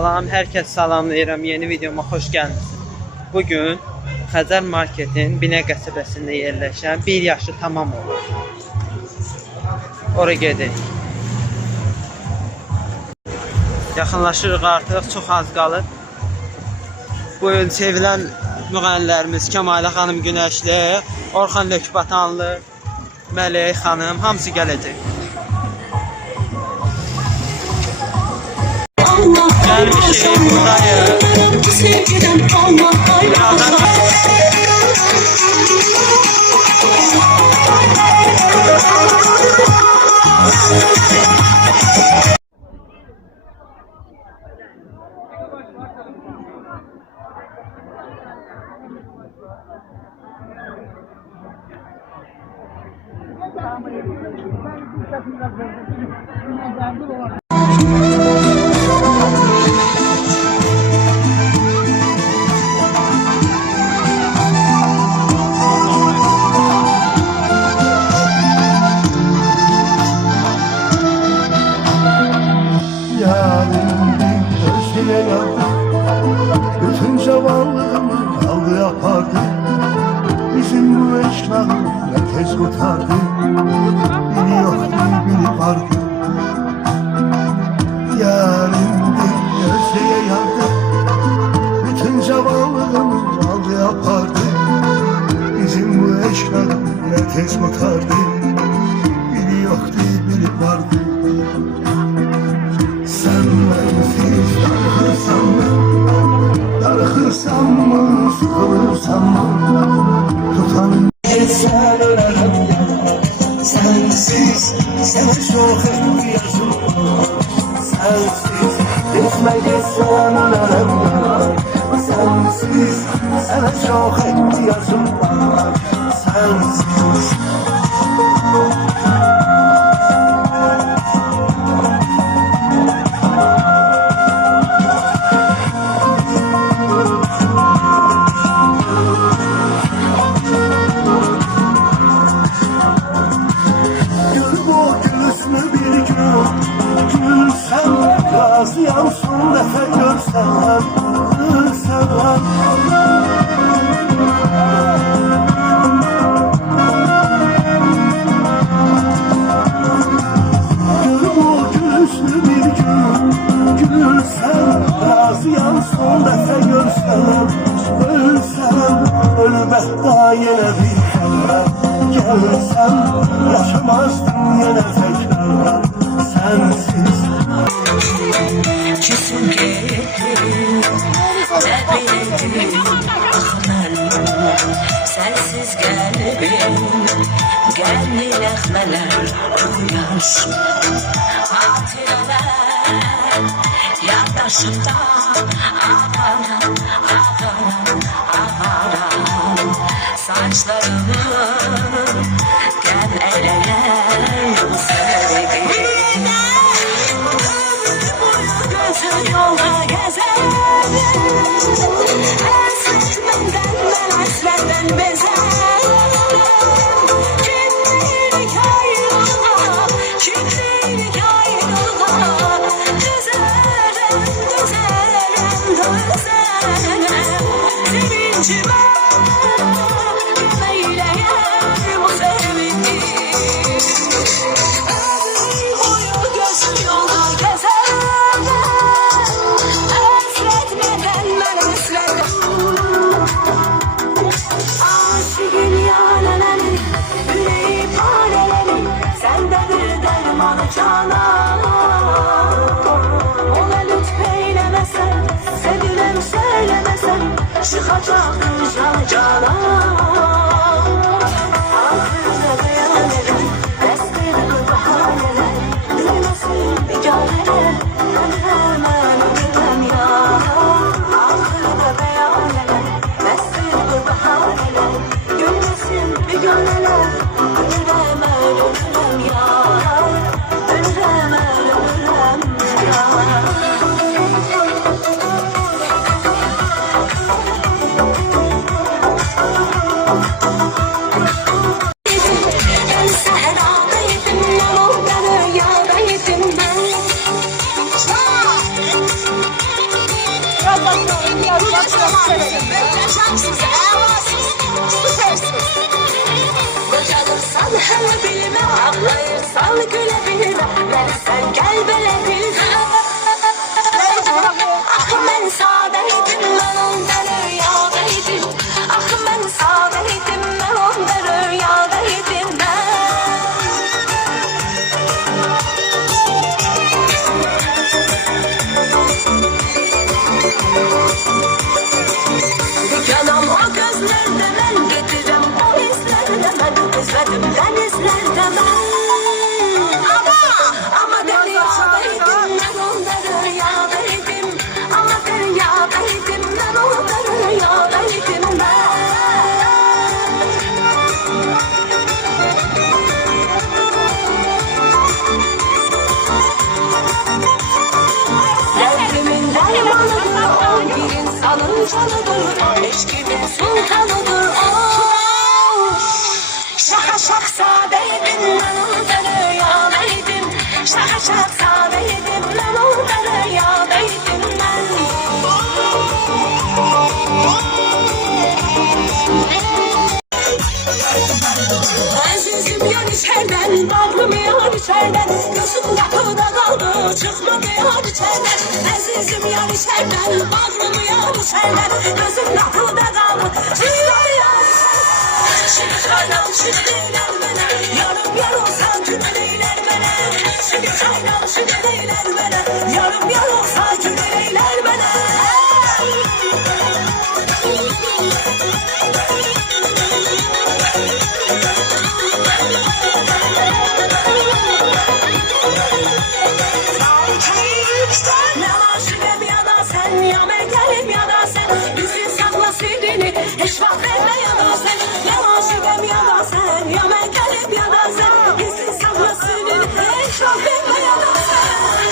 Salam, herkes salamlayıram. Yeni videoma xoş gəldiniz. Bugün Xəzər Marketin Binə qəsəbəsində yerləşən 1 yaşı tamam olur. Ora gedək. Yaxınlaşırıq artıq, çox az qalıb. Bu il sevilən müğənnilərimiz Kəmalə xanım Günəşli, Orxan Lökbatanlı, Mələk xanım hamısı gələcək. Gelmişik buradayız. Birazdan bütün zavallığımı aldı yapardı. Bizim bu eşkıları ne tez kurtardı. Biri yoktu biri vardı. Yarimdi özleye yandı. Bütün zavallığımı aldı yapardı. Bizim bu eşkıları ne tez kurtardı. Biri yoktu biri vardı. Sen bensiz darıxırsan mı? Darıxırsan mı? Sıxılırsan mı? Tutanın geçsen ölərəm ya. Sensiz sənə çox ehtiyacım var. Sensiz etmə geçsən ölərəm ya. Sensiz sənə çox ehtiyacım var. Sensiz yansın dəfə görsəm, sevəm. Görüm o gülüşlü bir gün, gülsəm, razıyam son dəfə görsəm, ölsəm, ölübət daha yenə bir kələm. Gəlsəm, yaşamazdım yenə təkrar, sensiz. Küsüm gittim, dertledim, axlarım, sensiz qəlbim, gəlni nəxmələr, yaş, hatirələr, yaddaşımda, ağaram, ağaram, ağaram, saçlarımı, gəl ələyəm, sevdim. Yolda gezer, hasretinden ben hasretten bezer. Kimlik ayrılma, kimlik ayrılma. Düzerim, düzerim, düzerim. Sevincime neyleyem bu sevinci. Ömür boyu gözüm yolda gezer. Canan, ona lütfeylemesen, sevilem söylemesen, çıkacak can canan. Aklına beyan eder, desteği bahaneler, duymasın biganeler, ben hemen ölürüm ya. Aklına beyan eder, desteği bahaneler, gülmesin biganeler, ölürüm ölürüm ya. Oh, Şapsız, əlasız, süpersiz. Qocalırsan hələ bilmə, ağlayırsan gülə bilmə. Məni sən gəl belə bilmə. Axı mən sadə idim, mən onda rüyada idim. Axı mən sadə idim, mən onda rüyada idim mən. Canım o gözlerde ben getirem, o izlerde ben izledim, ben izlerde ben. Ama dünyadaydım, ben onda rüyadaydım. Ama dünyadaydım, ben onda rüyadaydım ben. Derdimin dermanıdır, o bir insanın canıdır. Eşkimin sultanıdır o. Şaha şahzadeydim, ben onda rüyadaydım. Şaha şahzadeydim, ben onda rüyadaydım ben. Azizim yan içerden, bağrım yan içerden. Gözüm kapıda kaldı, çıkmadı yan içerden. Azizim yan içerden, bağrım yan içerden. Gözüm kapıda kaldı, çıkmadı yan içerden. Şimdi çaydan şirinler bana, yarım yarılsa güneyler bana. Şimdi çaydan şirinler bana, yarım yarılsa güneyler bana. Ne aşıkım ya da sen, ya mekelim ya da sen. Bizi sakla sirrini, hiç vakt verme ya da sen. Ne aşıkım ya da sen, ya mekelim ya da sen. Bizi sakla sirrini, hiç vakt verme ya da sen.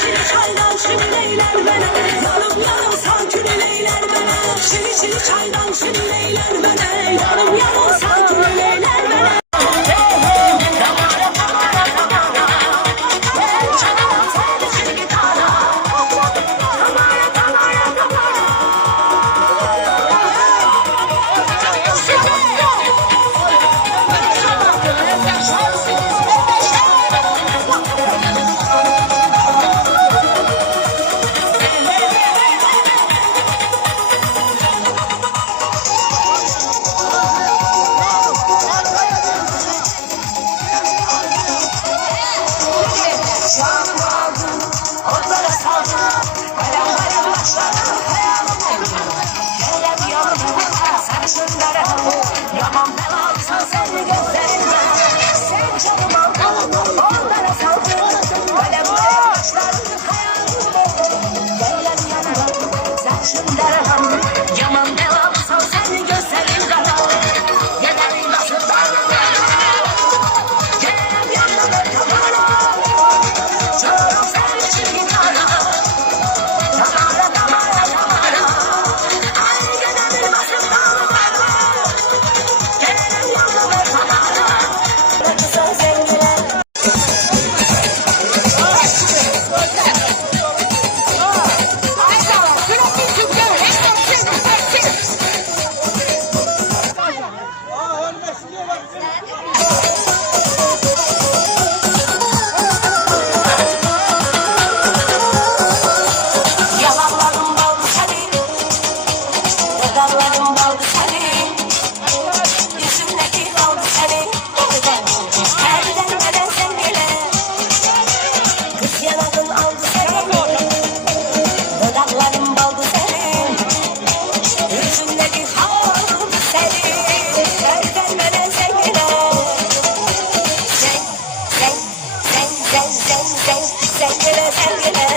Şimdi çaydan şimdi neyler bana, yarım yarım sakin neyler bana. Şimdi çaydan şimdi neyler bana, yarım yarım sakin neyler bana. Canım aldım, onlara saldım. Kalem kalem başladım, hayalım oldu. Gelen yanıma, saçınlara. Yaman belalsan sen gözlerinde. Sen canım aldın, onlara saldım. Kalem kalem başladım, hayalım oldu. Gelen yanıma, saçınlara. Yaman belalsan sen gözlerinde. Gelen nasıl darbe. Gelen yanıma kamara. Canım sen için gitara. Tamara tamara tamara. Ay gelelim asıl dağlara. Gelelim yanıma tamara. Bırakırsan zengiler. Yalanlarım baldı senin, yalanlarım baldı senin. Yüzümdeki baldı senin, elden gelen sen gele. Kız yanağın aldı senin, yalanlarım baldı senin. Yüzümdeki baldı senin, elden gelen sen gele. Sen gele sen gele.